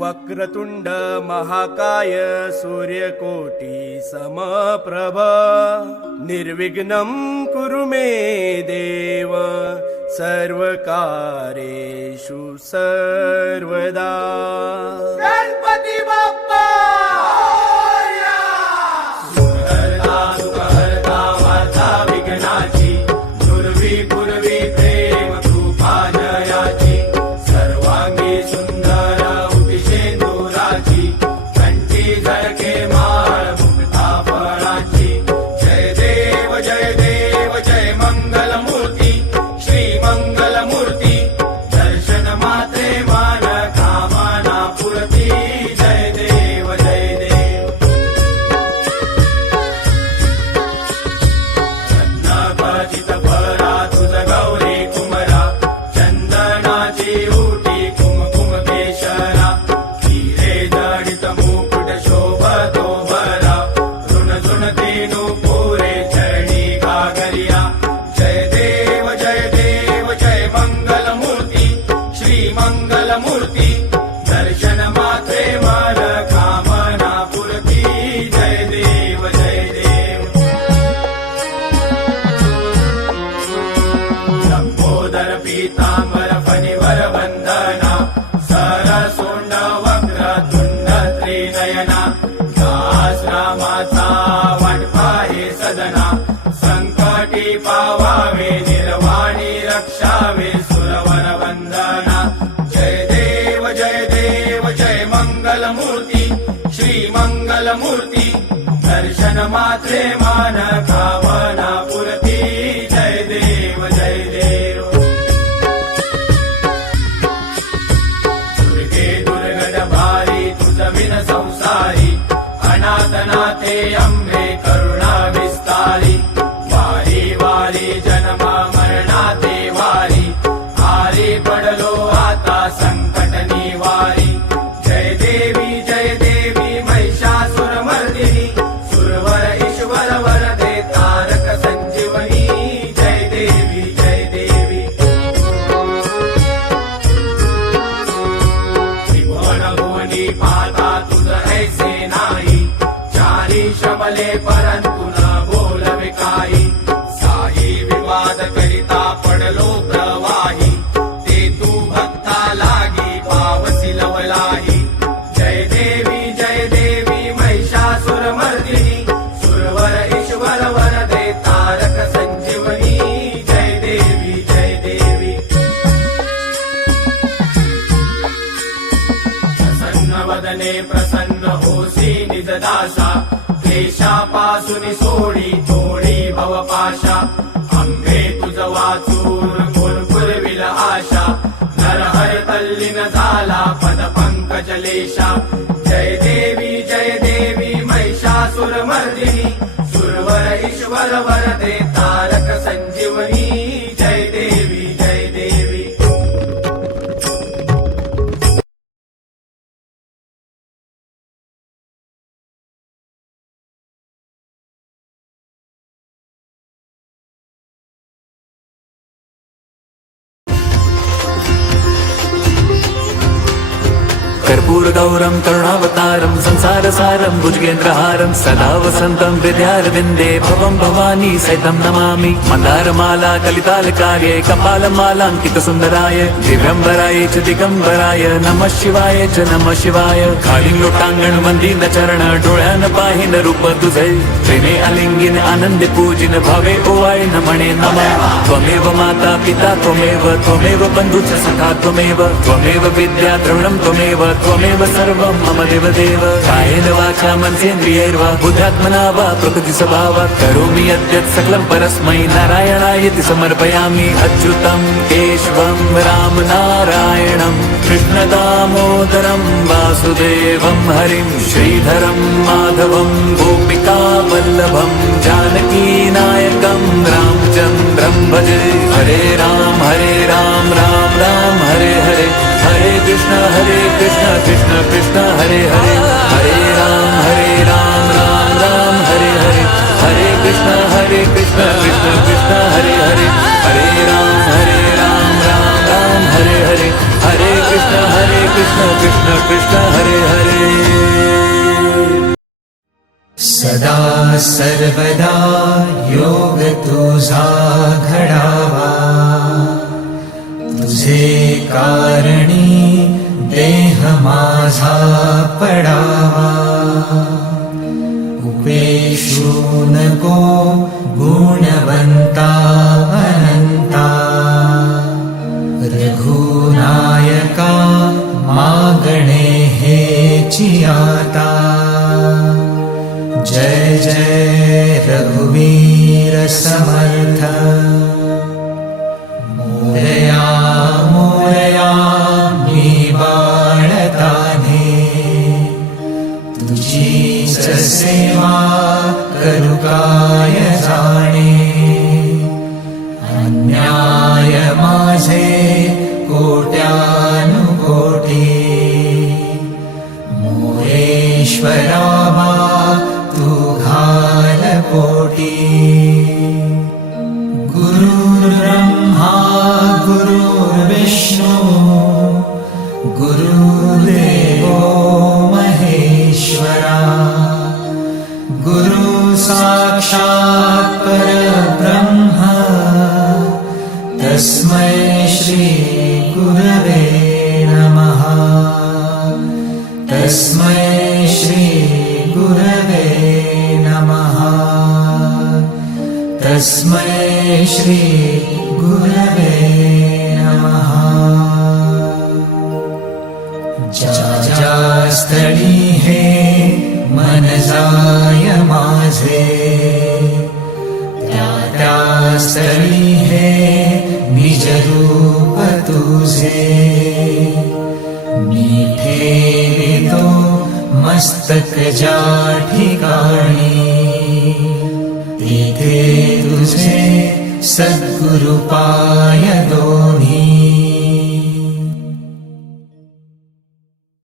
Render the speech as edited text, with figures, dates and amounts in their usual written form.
वक्रतुंड महाकाय सूर्यकोटी समप्रभ निर्विघ्नं कुरु मे देव सर्वकार्येषु सर्वदा। गणपती बाप्पा सुखहर्ता सुखहर्ता वार्ता विघ्नाची दुर्वी पूर्वी प्रेम कृपा जयाची सर्वांगी सुंदर उतिशेंदुराची कंठी झळके माळ मुक्ता फळाची। जय देव जय देव जय मंगल मूर्ती श्री मंगल मूर्ती दर्शन मात्रे मान कामना पूर्ती। जय देव जय देव चंदनाचित भरा तुझ गौरी कुमरा चंदनाची उटी कुमकुम केशरा हिरे जडित मुकुट शोभतो भरा ऋण झुण तेनु पुरे चरणी गागरिया। जय देव जय देव जय मंगल मूर्ती श्री मंगल मूर्ती दर्शन मात्रे मन कामना पूर्ती। जय देव जय देव लंबोदर पीतांबर फणिवर वंदना सरसोंड वक्रतुंड त्रिनयना दास रामाचा वाटपा हे सदना संकटी पावावे निर्वाणी रक्षावे सुरवर वंदना। जय देव जय देव जय मंगल मूर्ती श्री मंगल मूर्ती दर्शन मात्रे मान कामना पूर्ती। जय देव जय देव दुर्गे दुर्गड भारी तुझ विन संसारी अनाथनाथे अंबे करुणा विस्तारी वारी वारी जन्म मरणाते वारी आरी पडलो आता संकट निवारी। जय देवी महिषासुर मर्दिनी सुरवर ईश्वर वरदे तारक संजीवनी। जय देवी त्रिभुवन भुवनी पाहता तुझ ऐसे नाही चारी शबले परंतु न बोलवे काही साही विवाद करिता पडलो प्रवाही ते तू भक्ता लागी पावसी लवलाही। जय देवी महिषासुर मर्दिनी सुरवर ईश्वर वरदे तारक संजीवनी। जय देवी प्रसन्न वदने प्रसन्न होसी निज दासा देशापासून सोडी थोडी भवपाशा अंबे तुझ वाचून पुरविल आशा नरहर तल्लीन झाला पद पंकज लेशा। जय देवी महिषासुर मर्दिनी सुरवर ईश्वर वरदे तारक संजीवनी। जय देवी कर्पूर गौरम करुणावतारम संसारसारम भुजगेन्द्रहारम सदा वसंतम हृदयारविंदे भवं भवानी सहितं नमामि। मन्दारमाला कलितालकार्ये कपालमालांकित सुंदराय दिव्यंबराय च दिगंबराय नमः शिवाय च नमः शिवाय। खाली लोटांगण वंदीन चरण डोळ्यान पाहिन रूप तुझे प्रेमे आलिंगिन आनंदे पूजिन भावे ओवाळे नमणे नमः। त्वमेव माता पिता त्वमेव बंधुच सखा त्वमेव विद्या द्रविणं त्वमेव सर्वं मम देवदेव। कायेन वाचा मनसेन्द्रियैर्वा बुद्ध्यात्मना वा प्रकृति स्वभावात् करोमि यद्यत् सकलं परस्मै नारायणायति समर्पयामि। अच्युतं केशवं राम नारायणं कृष्णदामोदरं वासुदेवं हरिं श्रीधरं माधवं गोपिका वल्लभं जानकीनायकं रामचन्द्रं भजे। हरे राम राम राम हरे हरे हरे कृष्ण कृष्ण कृष्ण हरे हरे हरे राम राम राम हरे हरे हरे कृष्ण कृष्ण हरे हरे हरे राम राम राम हरे हरे हरे कृष्ण कृष्ण कृष्ण हरे हरे. सदा सर्वदा योग तुझा घडावा, तुझे कारणी देह माझा पडावा. उपेशू नको गुणवंता अनंता, रघुनायका मागणे हेची आता. जय जय रघुवीर समर्थ. मोरया मोरया मी बाळताने, तुझीच सेवा करू काय जाणे. अन्याय माझे कोट्यानुकोटी, मोरेश्वरा तू घाल पोटी. गुरुर्ब्रह्मा गुरुर्विष्णू गुरुर्देवो महेश्वरा. गुरु साक्षात् परब्रह्म, तस्मै श्री गुरवे नमः. तस्मै श्री गुरवे नमः. तस्मै श्री गुरवे नमः. ज्या स्थळी हे मन जाय माझे, त्या स्थळी हे निज रूप तुझे. मी ठेवितो मस्तक ज्या ठिकाणी, तेथे तुझे सद्गुरु पाय दोन्ही.